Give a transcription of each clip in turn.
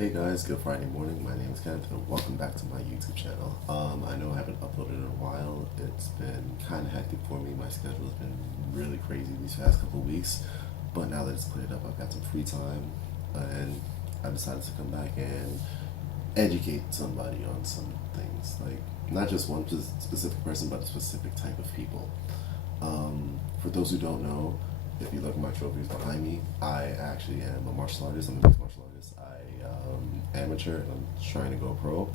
Hey guys, good Friday morning. My name is Kenneth and welcome back to my YouTube channel. I know I haven't uploaded in a while. It's been kind of hectic for me. My schedule has been really crazy these past couple of weeks, but now that it's cleared up, I've got some free time and I decided to come back and educate somebody on some things. Like, not just one specific person, but a specific type of people. For those who don't know, if you look at my trophies behind me, I actually am a martial artist. I'm a mixed martial artist. Amateur and I'm trying to go pro.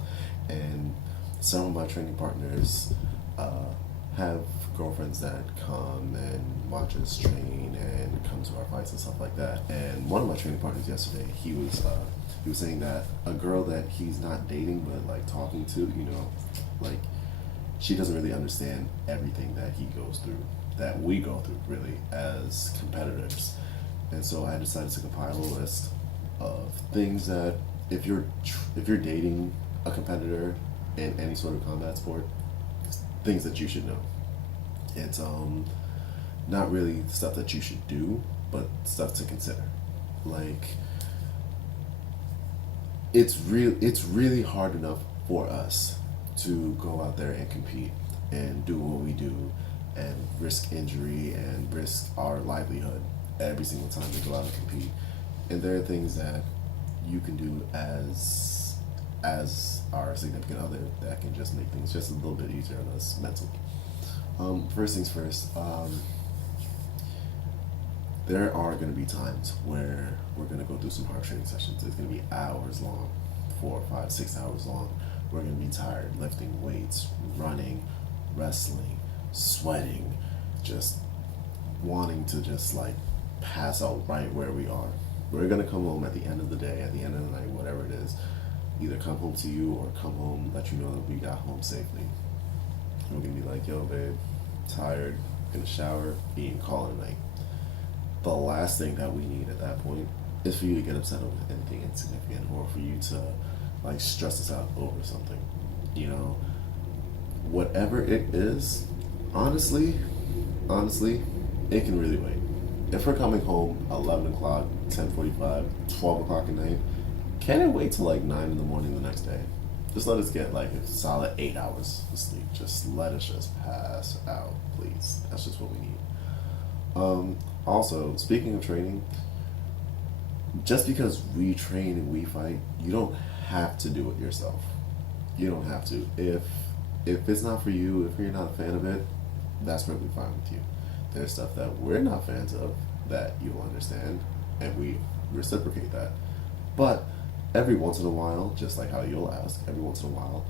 And some of my training partners have girlfriends that come and watch us train and come to our fights and stuff like that. And one of my training partners yesterday, he was saying that a girl that he's not dating but like talking to, like she doesn't really understand everything that he goes through, that we go through really as competitors. And so I decided to compile a list of things that if you're dating a competitor in any sort of combat sport, things that you should know. It's not really stuff that you should do, but stuff to consider. Like it's really hard enough for us to go out there and compete and do what we do and risk injury and risk our livelihood every single time we go out and compete. And there are things that you can do as our significant other that can just make things just a little bit easier on us mentally. First things first, there are going to be times where we're going to go through some hard training sessions. It's going to be hours long, 4, 5, 6 hours long. We're going to be tired lifting weights, running, wrestling, sweating, just wanting to just like pass out right where we are. We're going to come home at the end of the day, at the end of the night, whatever it is, either come home to you or come home, let you know that we got home safely. We're going to be like, yo, babe, tired, gonna shower, eat, and call it a night. The last thing that we need at that point is for you to get upset over anything insignificant or for you to like stress us out over something. You know, whatever it is, honestly, it can really wait. If we're coming home 11 o'clock, 10:45, 12 o'clock at night, can it wait till like 9 in the morning the next day? Just let us get like a solid 8 hours of sleep. Just let us just pass out, please. That's just what we need. Also, speaking of training, just because we train and we fight, you don't have to do it yourself. You don't have to. If it's not for you, if you're not a fan of it, that's perfectly fine with you. There's stuff that we're not fans of that you'll understand, and we reciprocate that. But every once in a while, just like how you'll ask, every once in a while,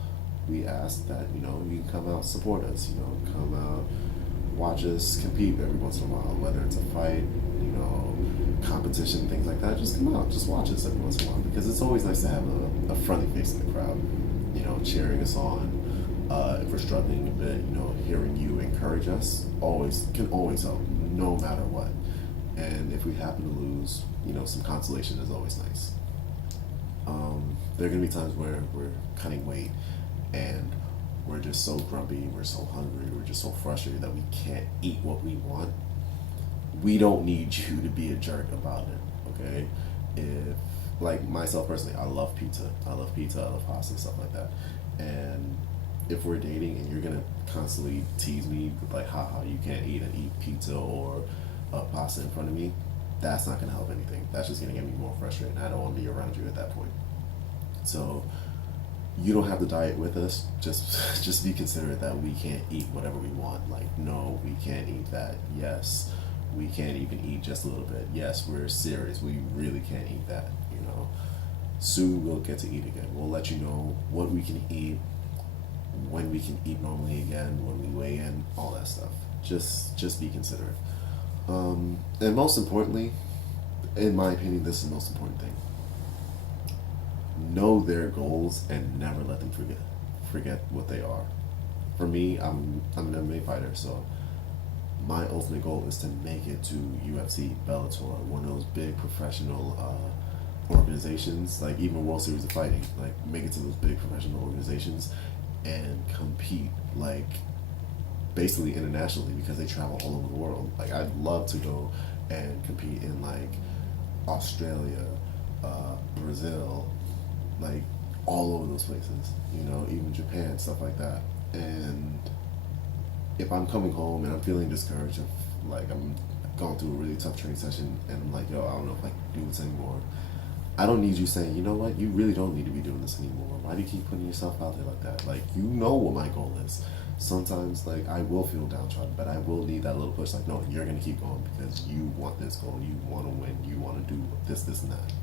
we ask that you can come out, support us. Come out, watch us compete every once in a while, whether it's a fight, competition, things like that. Just come out, just watch us every once in a while because it's always nice to have a friendly face in the crowd, cheering us on. If we're struggling a bit, hearing you encourage us can always help, no matter what. And if we happen to lose, some consolation is always nice. There are gonna be times where we're cutting weight and we're just so grumpy, we're so hungry, we're just so frustrated that we can't eat what we want. We don't need you to be a jerk about it, okay? If, like myself personally, I love pizza. I love pasta, and stuff like that. And if we're dating and you're gonna constantly tease me with like, haha, you can't eat pizza or pasta in front of me, that's not gonna help anything. That's just gonna get me more frustrated, and I don't want to be around you at that point. So you don't have to diet with us. Just be considerate that we can't eat whatever we want. Like, no, we can't eat that. Yes, we can't even eat just a little bit. Yes, we're serious. We really can't eat that. Soon we'll get to eat again. We'll let you know what we can eat, when we can eat normally again, when we weigh in, all that stuff. Just be considerate. And most importantly, in my opinion, this is the most important thing. Know their goals and never let them forget what they are. For me, I'm an MMA fighter, so my ultimate goal is to make it to UFC, Bellator, one of those big professional organizations, like even World Series of Fighting. Like, make it to those big professional organizations and compete, like, basically internationally, because they travel all over the world. Like, I'd love to go and compete in like Australia, Brazil, like all over those places, you know, even Japan, stuff like that. And if I'm coming home and I'm feeling discouraged, if like I'm going through a really tough training session and I'm like, yo, I don't know if I can do this anymore. I don't need you saying, you know what, you really don't need to be doing this anymore. Why do you keep putting yourself out there like that? Like, you know what my goal is. Sometimes, like, I will feel downtrodden, but I will need that little push. Like, no, you're gonna keep going because you want this goal. You want to win. You want to do this, this, and that.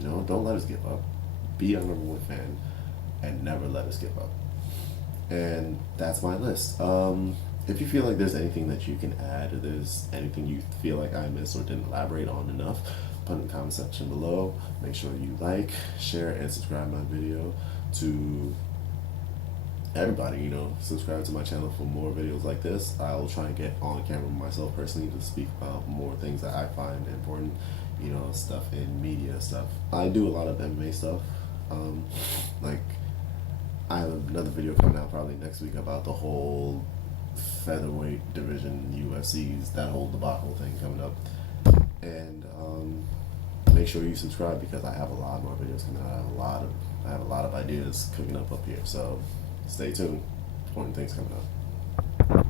You know, don't let us give up. Be our number one fan, and never let us give up. And that's my list. If you feel like there's anything that you can add, or there's anything you feel like I missed or didn't elaborate on enough, put in the comment section below. Make sure you like, share, and subscribe my video to everybody. You know, subscribe to my channel for more videos like this. I will try and get on camera myself personally to speak about more things that I find important. You know, stuff in media stuff. I do a lot of MMA stuff. Like, I have another video coming out probably next week about the whole featherweight division UFC's, that whole debacle thing coming up. And make sure you subscribe because I have a lot more videos coming out. I have a lot of ideas cooking up here. So stay tuned. Important things coming up.